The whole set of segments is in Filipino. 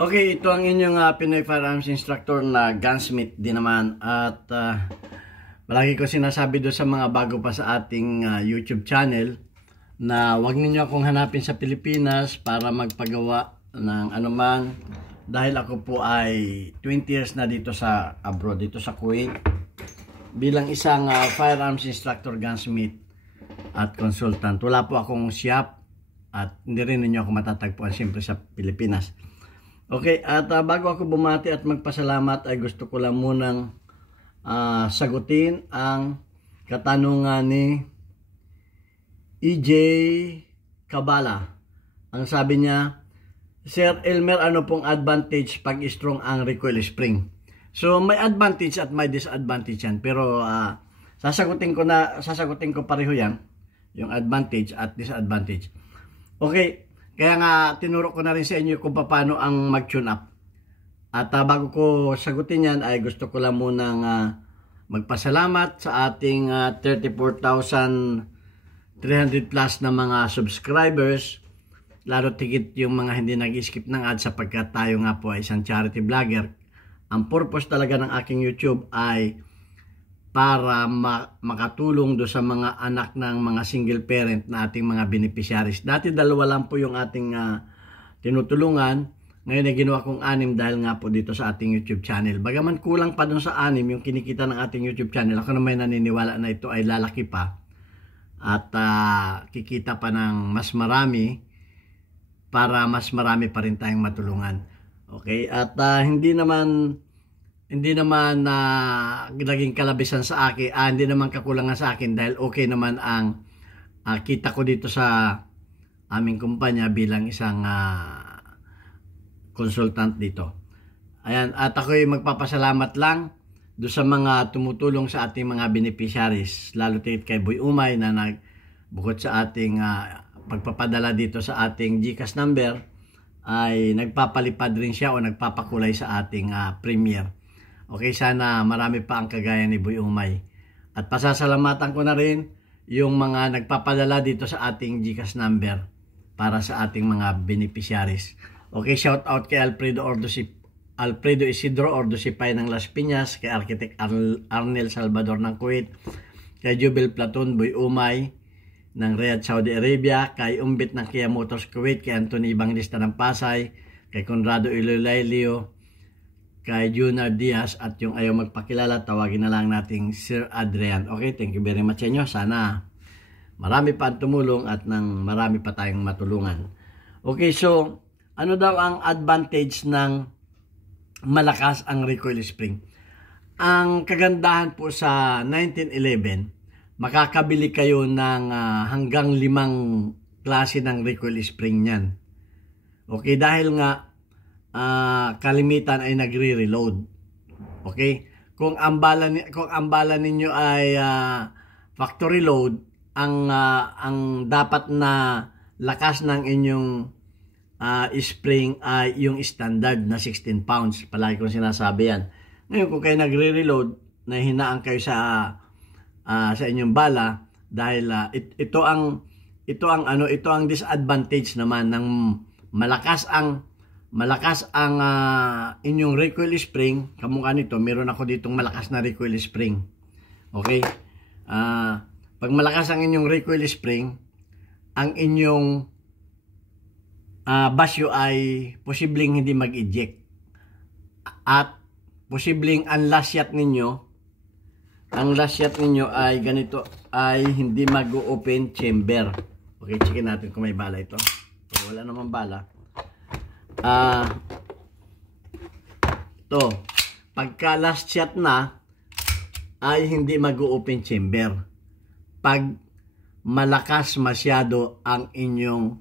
Okay, ito ang inyong Pinoy Firearms Instructor na gunsmith din naman. At palagi ko sinasabi doon sa mga bago pa sa ating YouTube channel na huwag ninyo akong hanapin sa Pilipinas para magpagawa ng anuman. Dahil ako po ay 20 years na dito sa abroad, dito sa Kuwait. Bilang isang firearms instructor, gunsmith at consultant. Wala po akong shop at hindi rin ninyo ako matatagpuan siyempre sa Pilipinas. Okay, at bago ako bumati at magpasalamat ay gusto ko lang munang sagutin ang katanungan ni EJ Kabala. Ang sabi niya, Sir Elmer, ano pong advantage pag strong ang recoil spring? So may advantage at may disadvantage yan, pero sasagutin ko pareho yan, yung advantage at disadvantage. Okay. Kaya nga, tinuro ko na rin sa inyo kung paano ang mag-tune up. At bago ko sagutin yan, ay gusto ko lang munang magpasalamat sa ating 34,300 plus na mga subscribers. Lalo tigit yung mga hindi nag-skip ng ads sapagkat tayo nga po ay isang charity vlogger. Ang purpose talaga ng aking YouTube ay para makatulong do sa mga anak ng mga single parent na ating mga beneficiaries. Dati dalawa lang po yung ating tinutulungan. Ngayon ay ginawa kong 6 dahil nga po dito sa ating YouTube channel. Bagaman kulang pa dun sa 6 yung kinikita ng ating YouTube channel, ako naman naniniwala na ito ay lalaki pa at kikita pa ng mas marami para mas marami pa rin tayong matulungan. Okay? At hindi naman naging kalabisan sa akin, hindi naman kakulangan sa akin dahil okay naman ang kita ko dito sa aming kumpanya bilang isang consultant dito. Ayan, at ako'y magpapasalamat lang do sa mga tumutulong sa ating mga beneficiaries, lalo tigit kay Boy Umay na bukod sa ating pagpapadala dito sa ating GCash number, ay nagpapalipad rin siya o nagpapakulay sa ating premiere. Okay, sana marami pa ang kagaya ni Boy Umay. At pasasalamatan ko na rin yung mga nagpapadala dito sa ating GCash number para sa ating mga beneficiaries. Okay, shout out kay Alfredo Isidro Ordosipay ng Las Piñas, kay Architect Arnel Salvador ng Kuwait, kay Jubel Platon Boy Umay ng Riyadh, Saudi Arabia, kay Umbit ng Kia Motors Kuwait, kay Anthony Ibanglista ng Pasay, kay Conrado Iloylilio, kay Junar Diaz, at yung ayaw magpakilala, tawagin na lang nating Sir Adrian. Okay, thank you very much sa inyo. Sana marami pa ang tumulong at nang marami pa tayong matulungan. Okay, so ano daw ang advantage ng malakas ang recoil spring? Ang kagandahan po sa 1911, makakabili kayo ng hanggang 5 klase ng recoil spring niyan. Okay, dahil nga kalimitan ay nagre-reload. Okay? Kung ang bala ninyo ay factory load, ang dapat na lakas ng inyong spring ay yung standard na 16 pounds. Palagi kong sinasabi yan. Ngayon kung kayo nagre-reload, nahinaan kayo sa inyong bala dahil ito ang disadvantage naman ng malakas ang inyong recoil spring. Kamukha nito, meron ako ditong malakas na recoil spring. Okay? Pag malakas ang inyong recoil spring, ang inyong basyo ay posibleng hindi mag-eject. At posibleng ang last shot ninyo ay ganito, ay hindi mag-open chamber. Okay, checkin natin kung may bala ito. So, wala namang bala. Pagka last shot na ay hindi mag-open chamber pag malakas masyado ang inyong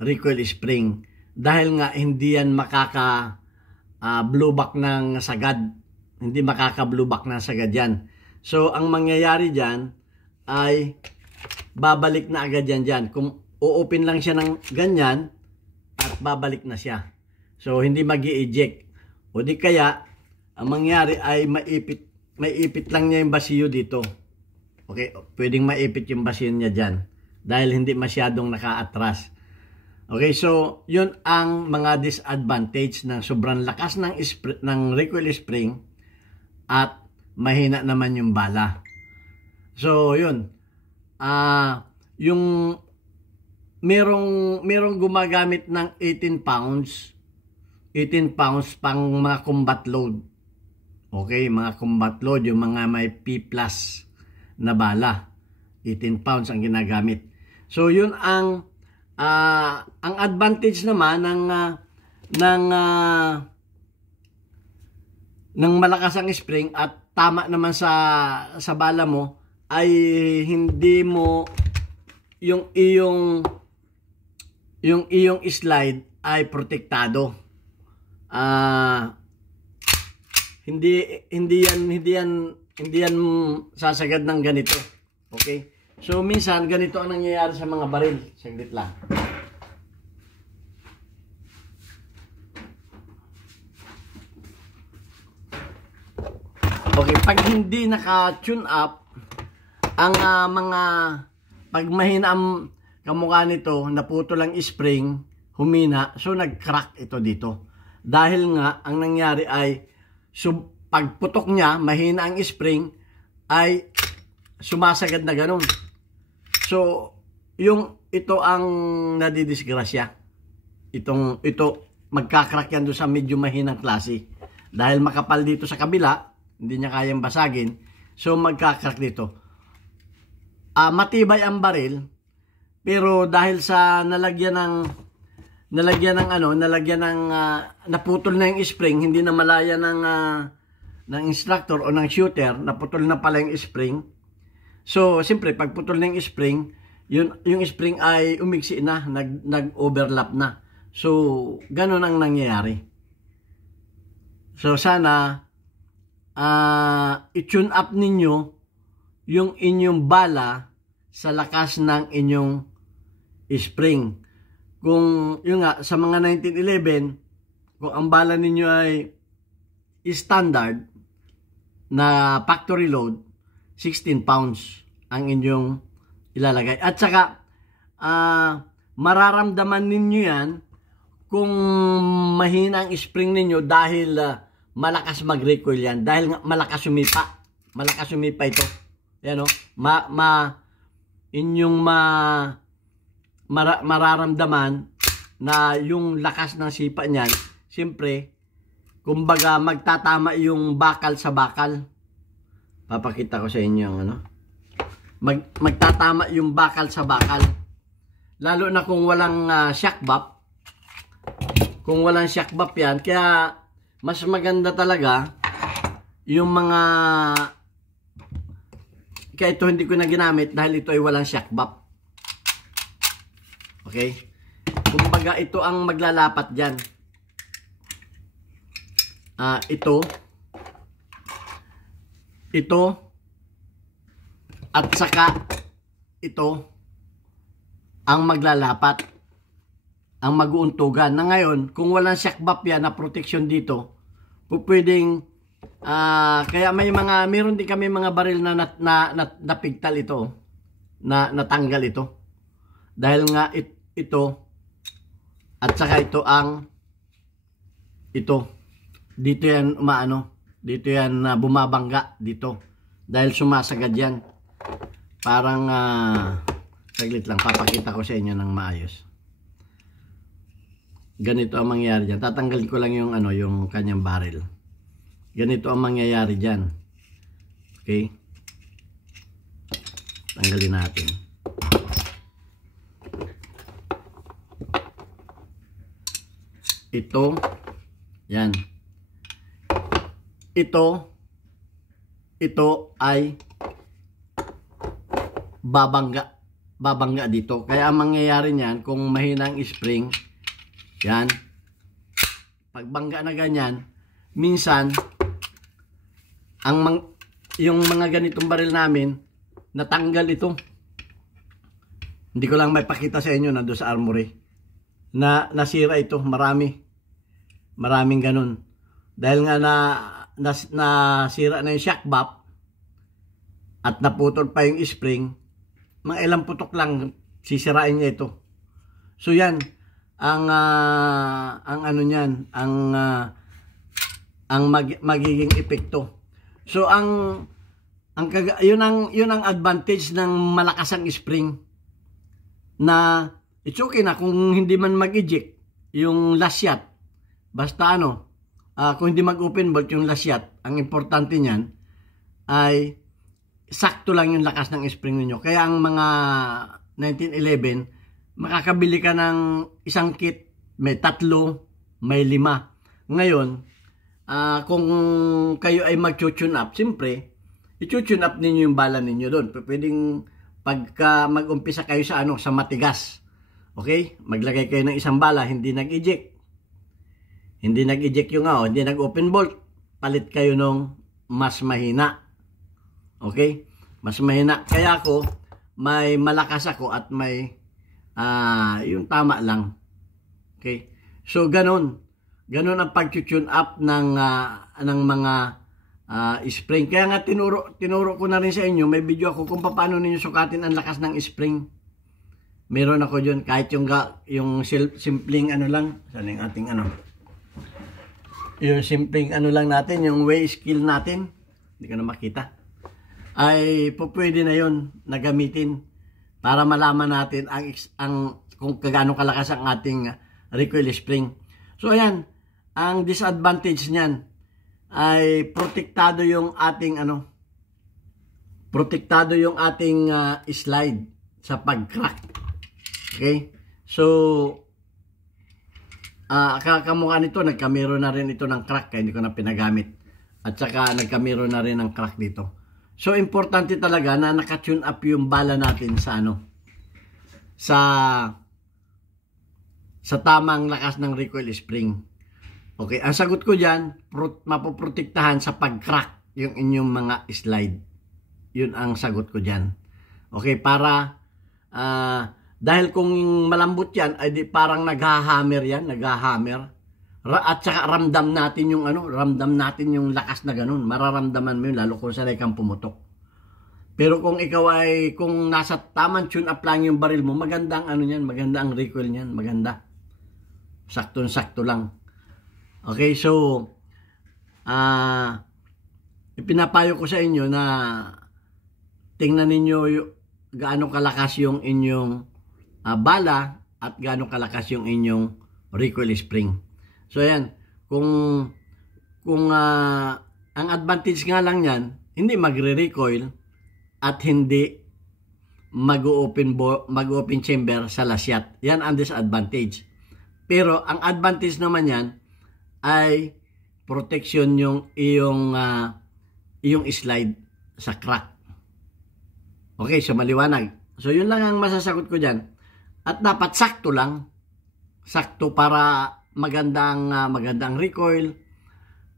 recoil spring, dahil nga hindi yan makaka blow back ng sagad, hindi makaka blow back ng sagad yan. So ang mangyayari dyan ay babalik na agad yan dyan. Kung o-open lang siya ng ganyan at babalik na siya. So hindi magi-eject. O di kaya ang mangyari ay maipit lang niya yung basiyo dito. Okay, pwedeng maipit yung basiyo niya dyan dahil hindi masyadong naka-atras. Okay, so yun ang mga disadvantage ng sobrang lakas ng recoil spring at mahina naman yung bala. So yun, yung merong gumagamit ng 18 pounds pang mga combat load. Okay, mga combat load, yung mga may P+ na bala. 18 pounds ang ginagamit. So yun ang advantage naman ng malakas ang spring at tama naman sa bala mo ay hindi mo yung iyong slide ay protektado. Hindi yan sasagad ng ganito. Okay? So minsan ganito ang nangyayari sa mga baril. Saglit lang. Okay, pag hindi naka-tune up ang pag mahina ang kamukha nito, naputo lang spring, humina, so nag-crack ito dito. Dahil nga ang nangyari ay pagputok niya, mahina ang spring ay sumasagad na ganun. So, ito ang nadidisgrasya. Ito magkakrak yan doon sa medyo mahinang klase. Dahil makapal dito sa kabila, hindi niya kayang basagin. So, magkakrak dito. Matibay ang baril, pero dahil sa naputol na yung spring, hindi na malaya ng instructor o ng shooter, naputol na pala yung spring. So, siyempre, pag putol na yung spring, yung spring ay umigsi na, nag-overlap na. So, ganun ang nangyayari. So, sana, i-tune up ninyo yung inyong bala sa lakas ng inyong spring. Kung, yun nga, sa mga 1911, kung ang bala ninyo ay standard na factory load, 16 pounds ang inyong ilalagay. At saka, mararamdaman ninyo yan kung mahina ang spring ninyo dahil malakas mag-recoil yan. Dahil malakas sumipa. Malakas sumipa ito. Yan o. Inyong mararamdaman na yung lakas ng sipa niyan, siyempre, kumbaga magtatama yung bakal sa bakal. Papakita ko sa inyo ang ano. Magtatama yung bakal sa bakal. Lalo na kung walang shock buff. Kung walang shock buff yan, kaya mas maganda talaga yung mga, kaya ito hindi ko na ginamit dahil ito ay walang shock buff. Okay? Kumbaga ito ang maglalapat dyan. Ito at saka ito ang maglalapat, ang mag-uuntugan. Na ngayon, kung walang shock buff yan na protection dito, pwedeng kaya meron din kami mga baril na napigtal ito, na natanggal ito. Dahil nga ito at saka ito dito yan dito yan bumabangga dito dahil sumasagad yan. Parang saglit lang, papakita ko sa inyo ng maayos. Ganito ang mangyayari dyan. Tatanggalin ko lang yung yung kanyang barrel. Ganito ang mangyayari dyan. Okay? Tanggalin natin. Ito, yan. Ito ay babangga dito. Kaya ang mangyayari niyan, kung mahina ang spring, yan, pagbangga na ganyan, minsan, yung mga ganitong baril namin, natanggal ito. Hindi ko lang may pakita sa inyo, nandun sa armory. Nasira ito, maraming ganun. Dahil nga nasira na yung shock buff at naputol pa yung spring, mga ilang putok lang sisirain niya ito. So yan, ang ano niyan, ang magiging epekto. So yun ang advantage ng malakas ang spring, na it's okay na kung hindi man mag-eject yung lasyat. Basta kung hindi mag-open bolt yung lasyat, ang importante niyan ay sakto lang yung lakas ng spring ninyo. Kaya ang mga 1911, makakabili ka ng isang kit, may 3, may 5. Ngayon, kung kayo ay mag-tune up, siyempre, i-tune up ninyo yung bala ninyo doon. Pwedeng pagka mag-umpisa kayo sa sa matigas. Okay? Maglagay kayo ng isang bala, hindi nag-eject. Hindi nag-eject yung hindi nag-open bolt. Palit kayo nung mas mahina. Okay? Mas mahina. Kaya ako, may malakas ako at may yung tama lang. Okay? So, ganun. Ganun ang pag-tune up ng mga spring. Kaya nga tinuro ko na rin sa inyo, may video ako kung paano ninyo sukatin ang lakas ng spring. Meron ako dyan, kahit yung simpleng lang, saan yung ating yung simpleng lang natin, yung weigh scale natin, hindi ko na makita, ay pwede na yun na gamitin para malaman natin kung gaano kalakas ang ating recoil spring. So ayan, ang disadvantage niyan ay protektado yung ating slide sa pag-crack. Okay? So kakamukha nito, nagkamero na rin ito ng crack, kaya hindi ko na pinagamit. At saka nagkamero na rin ng crack dito. So importante talaga na naka-tune up yung bala natin sa sa tamang lakas ng recoil spring. Okay, ang sagot ko diyan, mapoprotektahan sa pag-crack yung inyong mga slide. Yun ang sagot ko diyan. Okay, para dahil kung malambot yan, ay di parang naghahammer yan, at saka ramdam natin yung lakas na ganun. Mararamdaman mo yun, lalo kung sanay kang pumutok. Pero kung ikaw kung nasa tamang tune up lang yung baril mo, maganda ang maganda ang recoil niyan, maganda. Sakto-sakto lang. Okay, so ipinapayo ko sa inyo na tingnan ninyo gaano kalakas yung inyong bala at gaano kalakas yung inyong recoil spring. So ayan, kung ang advantage nga lang yan, hindi magre-recoil at hindi mag-open chamber sa lasyat. Yan ang disadvantage. Pero ang advantage naman yan ay protection yung iyong slide sa crack. Okay, so maliwanag. So yun lang ang masasagot ko dyan. At dapat sakto lang. Sakto para magandang recoil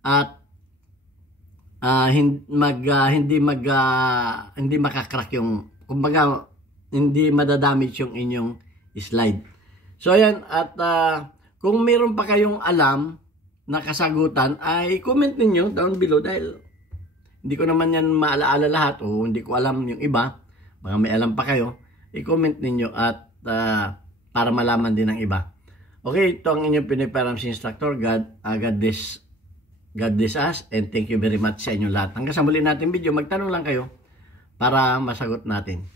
at hindi makakrack yung, kumbaga hindi madadamage yung inyong slide. So ayan, at kung meron pa kayong alam na kasagutan, ay comment ninyo down below, dahil hindi ko naman yan maalaala lahat o hindi ko alam yung iba. Baka may alam pa kayo, i-comment ninyo at para malaman din ng iba. Okay, ito ang inyong Pinoy Firearms Instructor. God bless us, and thank you very much sa inyong lahat. Hanggang sa muli natin video, magtanong lang kayo para masagot natin.